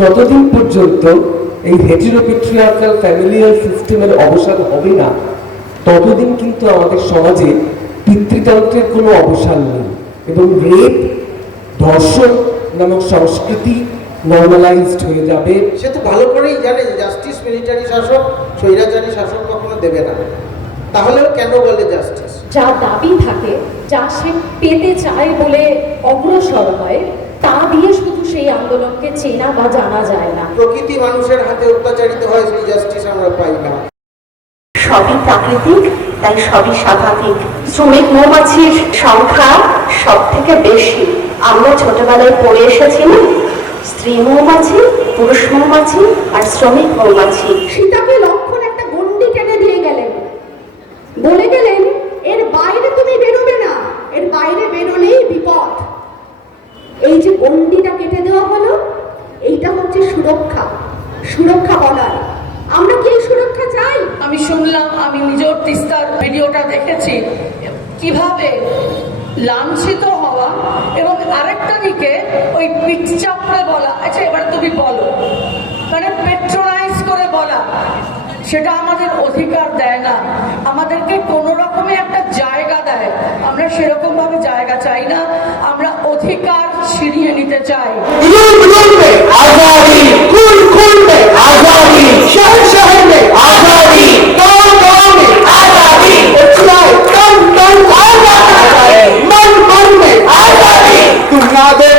যতদিন পর্যন্ত এই হেটেরোপেট্রিয়ার্কাল ফ্যামিলিয়াল সিস্টেমের অবসান হবে না ততদিন কিন্তু আমাদের সমাজে পিতৃতন্ত্রের কোনো অবসান নেই এবং রেপ ধর্ষণ নামক সংস্কৃতি নর্মালাইজড হয়ে যাবে। সে তো ভালো করেই জানে জাস্টিস মিলিটারি শাসক স্বৈরাচারী শাসক কখনো দেবে না। তাহলেও কেন বলে জাস্টিস যা দাবি থাকে যা সে পেতে চায় বলে অগ্রসর হয় তা দিয়ে সেই আন্দোলনকে চেনা বা জানা যায় না। প্রকৃতি মানুষের হাতে অত্যাচারিত হয় সেই জাস্টিস আমরা পাই না। সবই প্রাকৃতিক তাই সবই স্বাভাবিক। শ্রমিক মৌমাছির সংখ্যা সব থেকে বেশি। আমরা ছোটবেলায় পড়ে এসেছি না স্ত্রী মৌমাছি পুরুষ মৌমাছি আর শ্রমিক মৌমাছি। সীতাকে লক্ষণ একটা গন্ডি টেনে দিয়ে গেলেন বলে গেলেন এর বাইরে তুমি বেরোবে না এর বাইরে বেরোলেই বিপদ এই যে গন্ডিটা কেটে দেওয়া হলো এইটা হচ্ছে সুরক্ষা সুরক্ষা বলার আমরা কি এই সুরক্ষা চাই আমি শুনলাম, আমি নিজের তিস্তার ভিডিওটা দেখেছি। কীভাবে লাঞ্ছিত হওয়া এবং আরেকটা দিকে ওই পিঠ চাপড়ে বলা। আচ্ছা এবার তুমি বলো। মানে পেট্রোনাইজ করে বলা। সেটা আমাদের অধিকার দেয় না। আমাদেরকে কোনো রকমে একটা জায়গা দেয়। আমরা সেরকম ভাবে জায়গা চাই না। আমরা অধিকার ছিনিয়ে নিতে চাই। না দে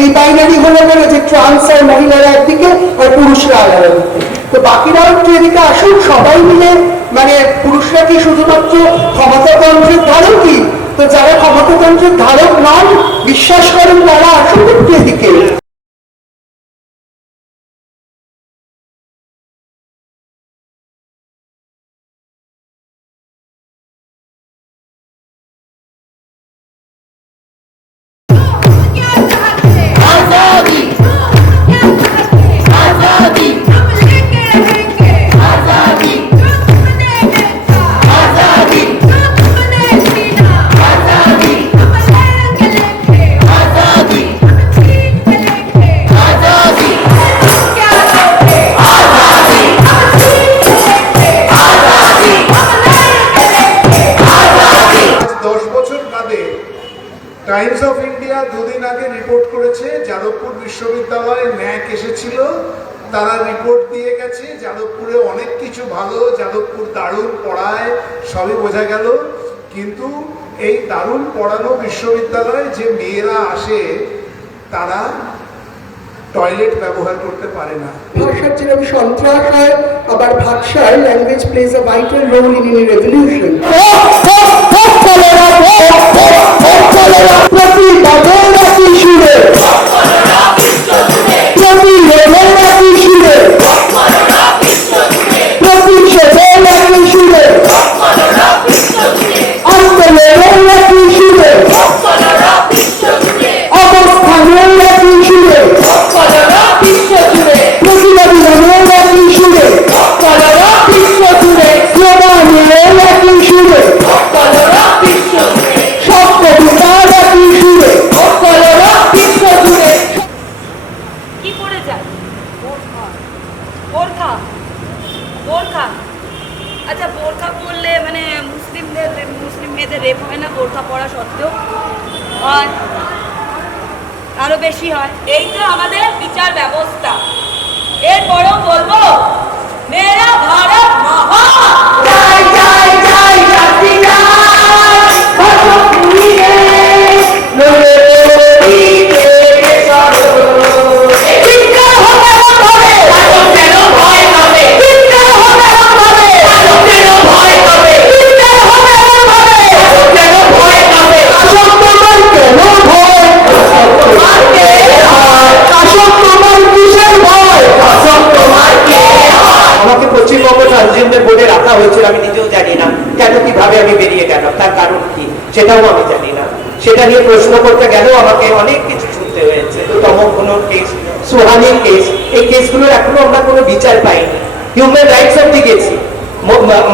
এই বাইনারি হলে বলে যে ট্রান্স আর মহিলারা একদিকে আর পুরুষরা আলাদা দিকে। তো বাকিরাও একটু এদিকে আসুন সবাই মিলে মানে পুরুষরা কি শুধুমাত্র ক্ষমতাতন্ত্রের ধারকই তো যারা ক্ষমতাতন্ত্রের ধারক নন, বিশ্বাস করেন তারা আসুন একটু এদিকে। তারা রিপোর্ট দিয়ে গেছে যাদবপুরে অনেক কিছু ভালো যাদবপুর দারুণ পড়ায় সবই বোঝা গেল। কিন্তু এই দারুণ পড়ানো বিশ্ববিদ্যালয়ে যে মেয়েরা আসে তারা টয়লেট ব্যবহার করতে পারে না। ভাষার যেরকম সন্ত্রাস হয় আবার ভাষায় language plays a vital role in in revolution প্রতি বাদরাতি সুরে আরও বেশি হয়। এই তো আমাদের বিচার ব্যবস্থা। এরপরেও বলব মেয়েরা ভারত মহা।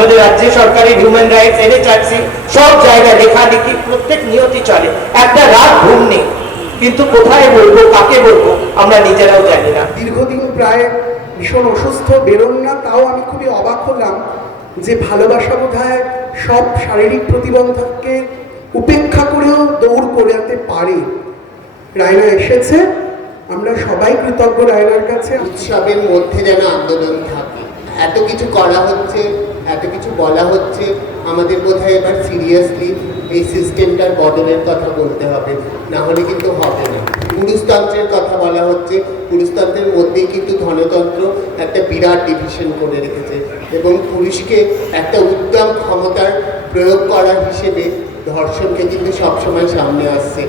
আমাদের রাজ্য সরকারের হিউম্যান রাইটস এনএচআরসি সব জায়গায় লেখালেখি প্রত্যেক নিয়তি চলে। একটা রাত ঘুম নেই। কিন্তু কোথায় বলব কাকে বলব আমরা নিজেরাও জানি না। দীর্ঘদিন প্রায় ভীষণ অসুস্থ বেরোন না তাও আমি খুবই অবাক হলাম যে ভালোবাসা বোধহয় সব শারীরিক প্রতিবন্ধককে উপেক্ষা করেও দৌড় করাতে পারে। রায়না এসেছে আমরা সবাই কৃতজ্ঞ রায়নার কাছে। উৎসবের মধ্যে যেন আন্দোলন থাকে। এত কিছু করা হচ্ছে এত কিছু বলা হচ্ছে, আমাদের বোধহয় এবার সিরিয়াসলি এই সিস্টেমটার বদলের কথা বলতে হবে। না হলে কিন্তু হবে না। পুরুষতন্ত্রের কথা বলা হচ্ছে, পুরুষতন্ত্রের মধ্যেই কিন্তু ধনতন্ত্র একটা বিরাট ডিভিশন করে রেখেছে এবং পুরুষকে একটা উদ্যম ক্ষমতার প্রয়োগ করা হিসেবে ধর্ষণকে কিন্তু সবসময় সামনে আসছে।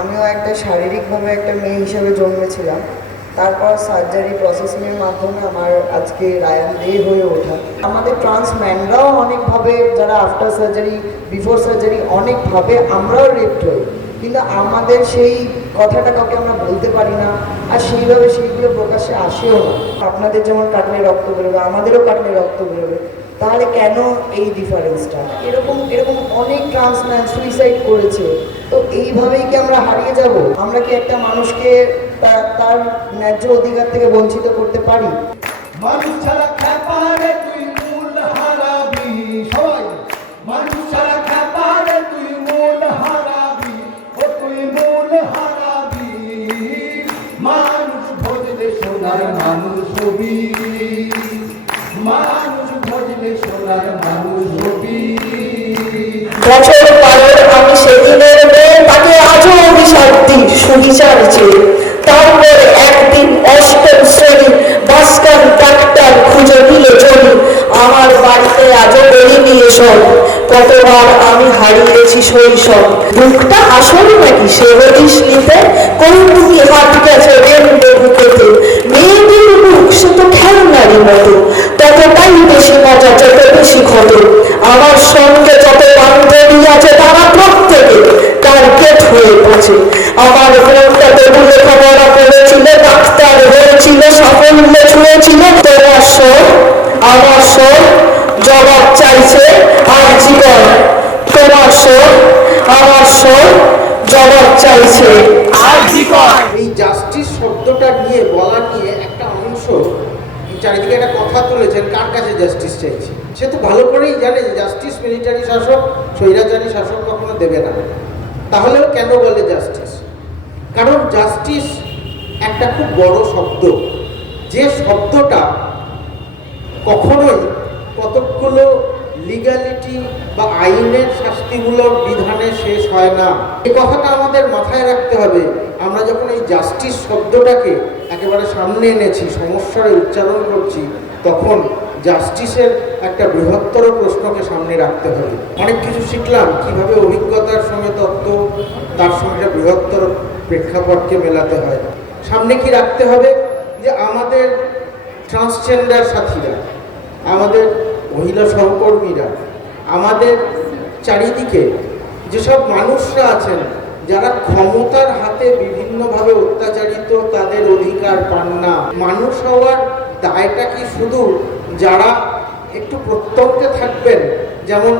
আমিও একটা শারীরিকভাবে একটা মেয়ে হিসেবে জন্মেছিলাম। তারপর সার্জারি প্রসেসিংয়ের মাধ্যমে আমার আজকে রায়ান দে হয়ে ওঠা। আমাদের ট্রান্সম্যানরাও অনেকভাবে, যারা আফটার সার্জারি বিফোর সার্জারি অনেকভাবে আমরাও রেপ্ট হই। কিন্তু আমাদের সেই কথাটা কাউকে আমরা বলতে পারি না, আর সেইভাবে সেইগুলো প্রকাশ্যে আসেও না। আপনাদের যেমন কাটলে রক্ত বেরোবে, আমাদেরও কাটলে রক্ত বেরোবে। তাহলে কেন এই ডিফারেন্সটা এরকম এরকম অনেক ট্রান্সম্যান সুইসাইড করেছে। তো এইভাবেই কি আমরা হারিয়ে যাব? আমরা কি একটা মানুষকে তার- ন্যায্য অধিকার থেকে বঞ্চিত করতে পারি? মানুষ ছাড়া তুই মূল হারাবি। সবাই, মানুষ আজও অভিশান্তি সুবিচার চেয়ে তারপর একদিন অষ্টম শ্রেণি বাসকান ডাক্তার খুঁজে দিল জমি। আমার বাড়িতে আজও বলিনি এসব। কতবার আমি হারিয়েছি শৈশব। বুকটা আসল নাকি? সে হদিস নিতে কোন তুমি হাত গেছে রেন্ডে বুকেতে। মেয়েদের বুক সে তো খেলনারই মতো। ততটাই বেশি মজা যত বেশি ক্ষত আমার সঙ্গে যত বান্ধবী আছে তারা প্রত্যেকে টার্গেট হয়ে পড়ছে আমার বোনটা তবু লেখাপড়া করেছিল ডাক্তার হয়েছিল সাফল্য ছুঁয়েছিল তোমার সব আমার সব জবাব চাইছে আর জীবন তোমার সব আমার সব জবাব চাইছে আর জীবন এই জাস্টিস শব্দটা নিয়ে বলা নিয়ে একটা অংশ চারিদিকে একটা কথা তুলেছেন, কার কাছে জাস্টিস চাইছে? সে তো ভালো করেই জানে জাস্টিস মিলিটারি শাসক, স্বৈরাচারী শাসক কখনো দেবে না। তাহলেও কেন বলে জাস্টিস কারণ জাস্টিস একটা খুব বড় শব্দ। যে শব্দটা কখনোই কতকগুলো লিগ্যালিটি বা আইনের শাস্তিগুলোর বিধানে শেষ হয় না। এ কথাটা আমাদের মাথায় রাখতে হবে। আমরা যখন এই জাস্টিস শব্দটাকে একেবারে সামনে এনেছি, সমস্যারে উচ্চারণ করছি, তখন জাস্টিসের একটা বৃহত্তর প্রশ্নকে সামনে রাখতে হবে। অনেক কিছু শিখলাম, কীভাবে অভিজ্ঞতার সঙ্গে তত্ত্ব, তার সঙ্গে বৃহত্তর প্রেক্ষাপটকে মেলাতে হয়। সামনে কি রাখতে হবে? যে আমাদের ট্রান্সজেন্ডার সাথীরা, আমাদের মহিলা সহকর্মীরা, আমাদের চারিদিকে যেসব মানুষরা আছেন, যারা ক্ষমতার হাতে বিভিন্নভাবে অত্যাচারিত, তাদের অধিকার পান না। মানুষ হওয়ার দায়টা কি শুধু যারা একটু প্রত্যঙ্গে থাকবেন, যেমন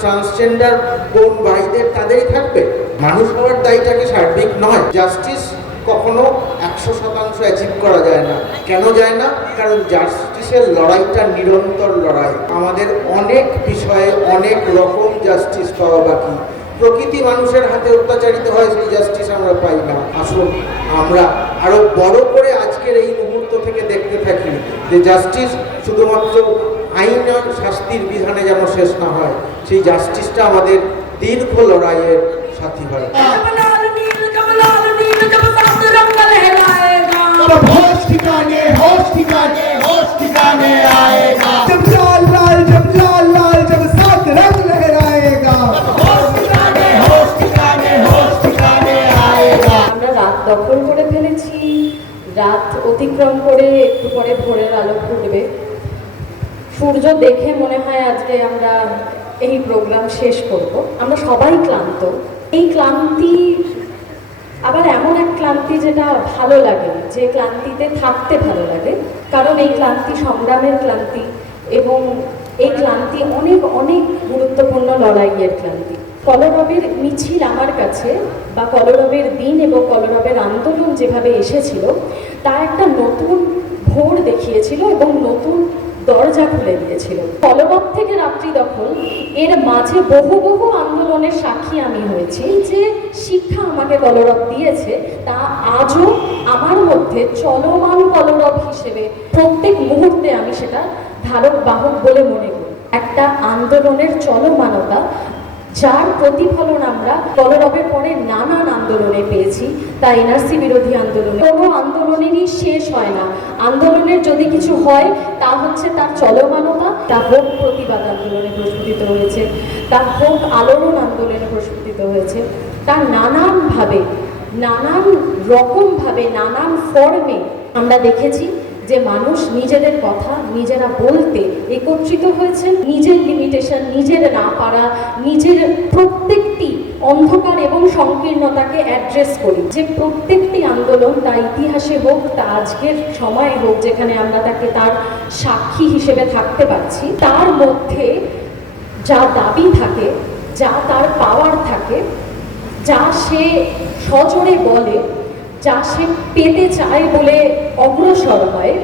ট্রান্সজেন্ডার বোন ভাইদের তাদেরই থাকবে। মানুষ হওয়ার দায়টা কি সার্বিক নয়। জাস্টিস কখনো একশো শতাংশ অ্যাচিভ করা যায় না। কেন যায় না? কারণ জাস্টিসের লড়াইটা নিরন্তর লড়াই। আমাদের অনেক বিষয়ে অনেক রকম জাস্টিস পাওয়া বাকি। প্রকৃতি মানুষের হাতে অত্যাচারিত হয়, সেই জাস্টিস আমরা পাই না। আসুন, আমরা আরও বড় করে আজকের এই যে জাস্টিস শুধুমাত্র আইন শাস্তির বিধানে যেন শেষ না হয় সেই জাস্টিসটা আমাদের দীর্ঘ লড়াইয়ের সাথী হয়। অতিক্রম করে একটু পরে ভোরের আলো ফুটবে। সূর্য দেখে মনে হয় আজকে আমরা এই প্রোগ্রাম শেষ করব। আমরা সবাই ক্লান্ত। এই ক্লান্তি, আবার এমন এক ক্লান্তি যেটা ভালো লাগে, যে ক্লান্তিতে থাকতে ভালো লাগে। কারণ এই ক্লান্তি সংগ্রামের ক্লান্তি এবং এই ক্লান্তি অনেক অনেক গুরুত্বপূর্ণ লড়াইয়ের ক্লান্তি। কলরবের মিছিল আমার কাছে বা কলরবের দিন এবং কলরবের আন্দোলন যেভাবে এসেছিল, তা একটা নতুন ভোর দেখিয়েছিল এবং নতুন দরজা খুলে দিয়েছিল। কলরব থেকে রাত্রি দখল এর মাঝে বহু বহু আন্দোলনের সাক্ষী আমি হয়েছি যে শিক্ষা আমাকে কলরব দিয়েছে, তা আজও আমার মধ্যে চলমান কলরব হিসেবে প্রত্যেক মুহূর্তে আমি সেটা ধারক বাহক বলে মনে করি। একটা আন্দোলনের চলমানতা যার প্রতিফলন আমরা কলরবের পরে নানান আন্দোলনে পেয়েছি তা এনআরসি বিরোধী আন্দোলন। কোনো আন্দোলনেরই শেষ হয় না। আন্দোলনের যদি কিছু হয়, তা হচ্ছে তার চলমানতা, তা হোক প্রতিবাদ আন্দোলনে প্রস্ফুটিত হয়েছে, তা হোক আলোড়ন আন্দোলনে প্রস্ফুটিত হয়েছে, তা নানানভাবে, নানান রকমভাবে, নানান ফর্মে আমরা দেখেছি যে মানুষ নিজেদের কথা নিজেরা বলতে একত্রিত হয়েছে, নিজের লিমিটেশন নিজের না পারা, নিজের প্রত্যেকটি অন্ধকার এবং সংকীর্ণতাকে অ্যাড্রেস করি। যে প্রত্যেকটি আন্দোলন, তা ইতিহাসে হোক, তা আজকের সময়ে হোক, যেখানে আমরা তাকে তার সাক্ষী হিসেবে থাকতে পারছি, তার মধ্যে যা দাবি থাকে, যা তার পাওয়ার থাকে, যা সে সজোরে বলে যা সে পেতে চায় বলে অগ্রসর হয়,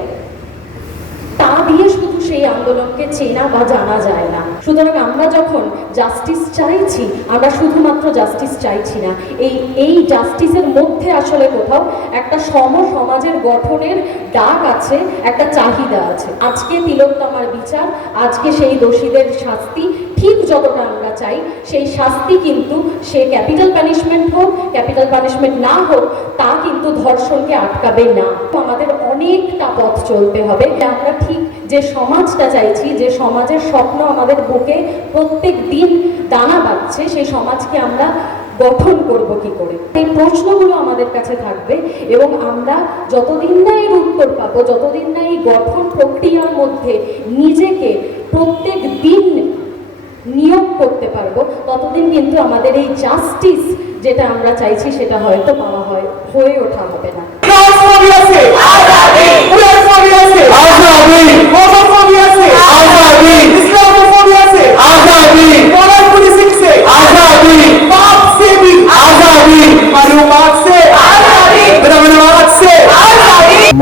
তা দিয়ে শুধু সেই আন্দোলনকে চেনা বা জানা যায় না। সুতরাং আমরা যখন জাস্টিস চাইছি, আমরা শুধুমাত্র জাস্টিস চাইছি না। এই এই জাস্টিসের মধ্যে আসলে কোথাও একটা সম সমাজের গঠনের ডাক আছে, একটা চাহিদা আছে। আজকে তিলোত্তমার বিচার, আজকে সেই দোষীদের শাস্তি ঠিক যতটা আমরা চাই, সেই শাস্তি কিন্তু সে ক্যাপিটাল পানিশমেন্ট হোক ক্যাপিটাল পানিশমেন্ট না হোক, তা কিন্তু ধর্ষণকে আটকাবে না। আমাদের অনেকটা পথ চলতে হবে। আমরা ঠিক যে সমাজটা চাইছি, যে সমাজের স্বপ্ন আমাদের বুকে প্রত্যেক দিন দানা বাঁধছে সেই সমাজকে আমরা গঠন করব কি করে? এই প্রশ্নগুলো আমাদের কাছে থাকবে এবং আমরা যতদিন না এর উত্তর পাবো, যতদিন না এই গঠন প্রক্রিয়ার মধ্যে নিজেকে প্রত্যেক দিন নিয়োগ করতে পারব ততদিন কিন্তু আমাদের এই জাস্টিস যেটা আমরা চাইছি সেটা হয়তো পাওয়া হয় হয়ে ওঠা হবে না।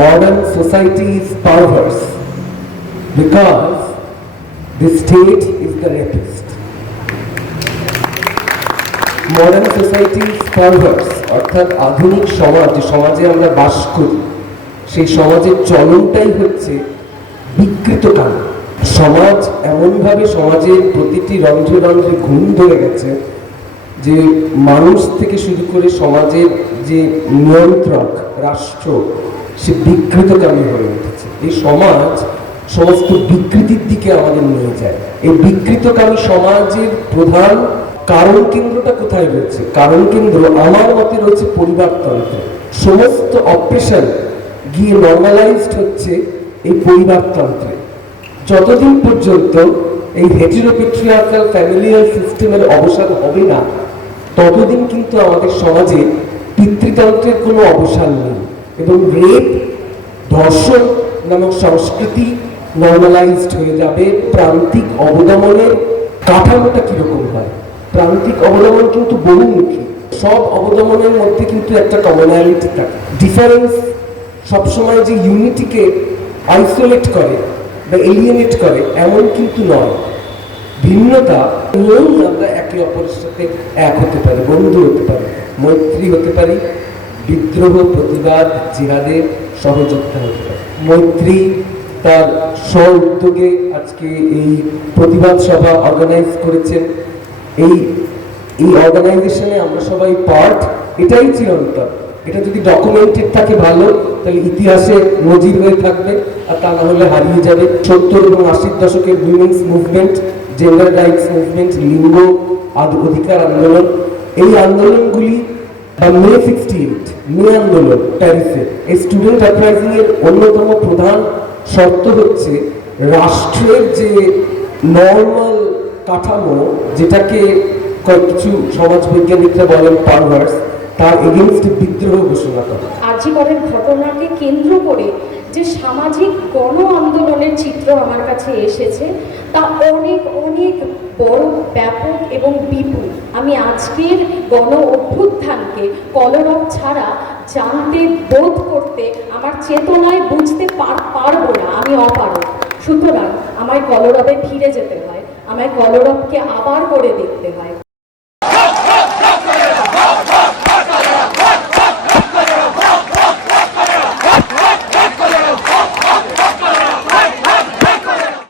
Modern society is powerless because the state is the replica. Modern society perverse অর্থাৎ আধুনিক সমাজ, যে সমাজে আমরা বাস করি, সেই সমাজের চলনটাই হচ্ছে বিকৃত কাম সমাজ এমনভাবে সমাজের প্রতিটি রন্ধ্রে রন্ধ্রে ঘুম ধরে গেছে যে মানুষ থেকে শুরু করে সমাজের যে নিয়ন্ত্রক, রাষ্ট্র, সে বিকৃতকামী হয়ে উঠেছে। এই সমাজ সমস্ত বিকৃতির দিকে আমাদের নিয়ে যায়। এই বিকৃতকামী সমাজের প্রধান কারণ কেন্দ্রটা কোথায় রয়েছে? কারণ কেন্দ্র আমার মতে রয়েছে পরিবারতন্ত্রে। সমস্ত অপারেশন গিয়ে নর্মালাইজড হচ্ছে এই পরিবারতন্ত্রে। যতদিন পর্যন্ত এই হেটেরোপেট্রিয়ার্কাল ফ্যামিলিয়াল সিস্টেমের অবসান হবে না, ততদিন কিন্তু আমাদের সমাজে পিতৃতন্ত্রের কোনো অবসান নেই এবং রেপ ধর্ষণ নামক সংস্কৃতি নর্মালাইজড হয়ে যাবে, প্রান্তিক অবদমনের কাঠামোটা কীরকম? প্রান্তিক অবদমন কিন্তু বহুমুখী। সব অবদমনের মধ্যে কিন্তু একটা কমনালিটি থাকে। ডিফারেন্স সবসময় যে ইউনিটিকে আইসোলেট করে বা এলিয়েনেট করে, এমন কিন্তু নয়। ভিন্নতা নিয়েই আমরা একে অপরের সাথে এক হতে পারি, বন্ধু হতে পারি, মৈত্রী হতে পারি, বিদ্রোহ, প্রতিবাদ জিহাদের সহযোগিতা হতে পারে। মৈত্রী তার স্ব উদ্যোগে আজকে এই প্রতিবাদ সভা অর্গানাইজ করেছেন। এই এই অর্গানাইজেশনে আমরা সবাই পার্ট এটাই চিরন্তন এটা যদি ডকুমেন্টেড থাকে ভালো, তাহলে ইতিহাসে নজির হয়ে থাকবে, আর তা না হলে হারিয়ে যাবে। সত্তর এবং আশির দশকের women's movement gender rights movement লিঙ্গ অধিকার আন্দোলন, এই আন্দোলনগুলি বা মে সিক্সটি মে আন্দোলন প্যারিসে এই স্টুডেন্ট এর অন্যতম প্রধান শর্ত হচ্ছে রাষ্ট্রের যে নর্মাল কাঠামো যেটাকে কিছু সমাজবিজ্ঞানিকরা বলেন পারভার্স তার এগেনস্ট বিদ্রোহ ঘোষণা করে। আর্যিকরের ঘটনাকে কেন্দ্র করে যে সামাজিক গণ আন্দোলনের চিত্র আমার কাছে এসেছে, তা অনেক অনেক বড়, ব্যাপক এবং বিপুল। আমি আজকের গণ অভ্যুত্থানকে কলরব ছাড়া জানতে, বোধ করতে, আমার চেতনায় বুঝতে পার- পারব না, আমি অপারগ। সুতরাং আমায় কলরবে ফিরে যেতে হয়। আমায় কলরবকে আবার করে দেখতে হয়।